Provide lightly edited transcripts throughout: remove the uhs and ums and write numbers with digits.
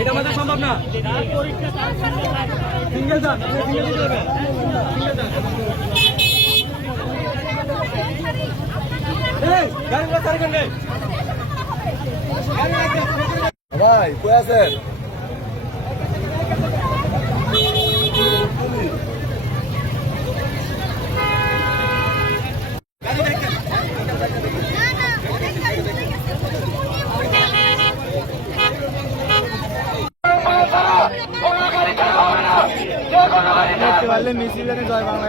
এটা আমাদের সম্ভব না। সিঙ্গেল যান, সিঙ্গেল দিতে হবে। সিঙ্গেল যান। এই গাড়িটা সার্কেল নেই। ভাই কই আছেন? দেখতে পারলে মিছিলে জয় বাংলা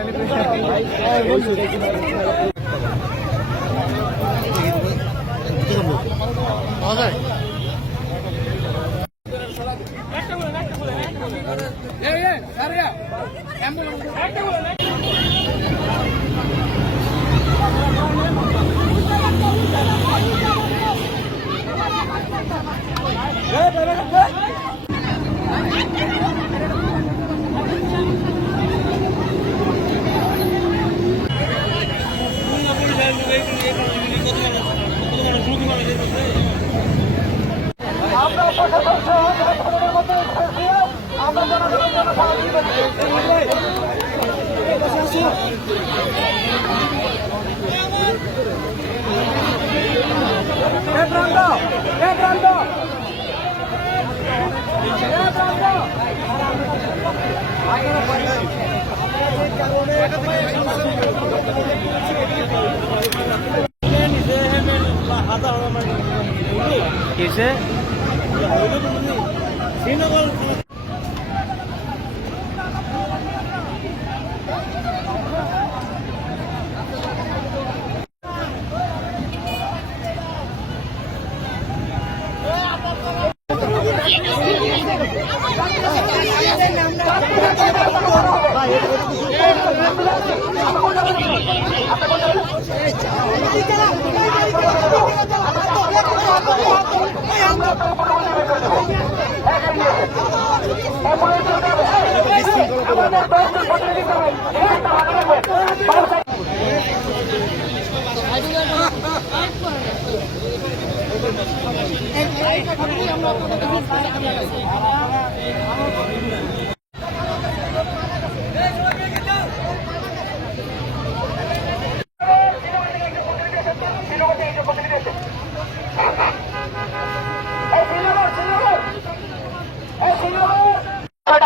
কিসে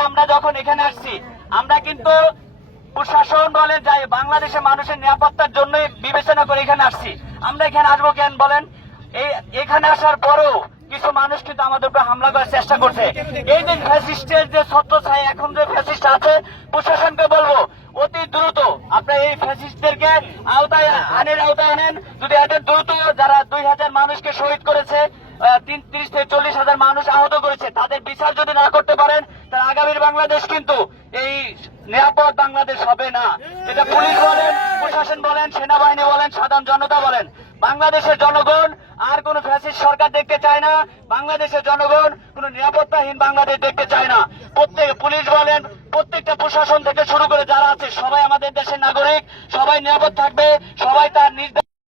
আমরা যখন এখানে আসছি আমরা কিন্তু প্রশাসন বলেন যাই বাংলাদেশের মানুষের নিরাপত্তার জন্য বিবেচনা করে এখানে আসছি। আমরা এখানে আসবো কেন বলেন? এখানে আসার পরেও কিছু মানুষ কিন্তু আমাদের উপরে হামলা করার চেষ্টা করছে। এই যে ফ্যাসিস্টের যে ছত্রছায়া এখন যে ফ্যাসিস্ট আছে, প্রশাসনকে বলবো অতি দ্রুত আপনারা এই ফ্যাসিস্টদেরকে আওতায় আনেন। যদি এদের দ্রুত যারা 2000 মানুষকে শহীদ করেছে, 30 থেকে 40,000 মানুষ আহত করেছে, তাদের বিচার যদি না করতে পারেন তাহলে আগামীর বাংলাদেশ কিন্তু এই নিরাপদ বাংলাদেশ হবে না। এটা পুলিশ বলেন, প্রশাসন বলেন, সেনাবাহিনী বলেন, সাধারণ জনতা বলেন, বাংলাদেশের জনগণ আর কোন ফ্যাসিস্ট সরকার দেখতে চায় না। বাংলাদেশের জনগণ কোন নিরাপত্তাহীন বাংলাদেশ দেখতে চায় না। প্রত্যেক পুলিশ বলেন, প্রত্যেকটা প্রশাসন থেকে শুরু করে যারা আছে সবাই আমাদের দেশের নাগরিক, সবাই নিরাপদ থাকবে, সবাই তার নিজ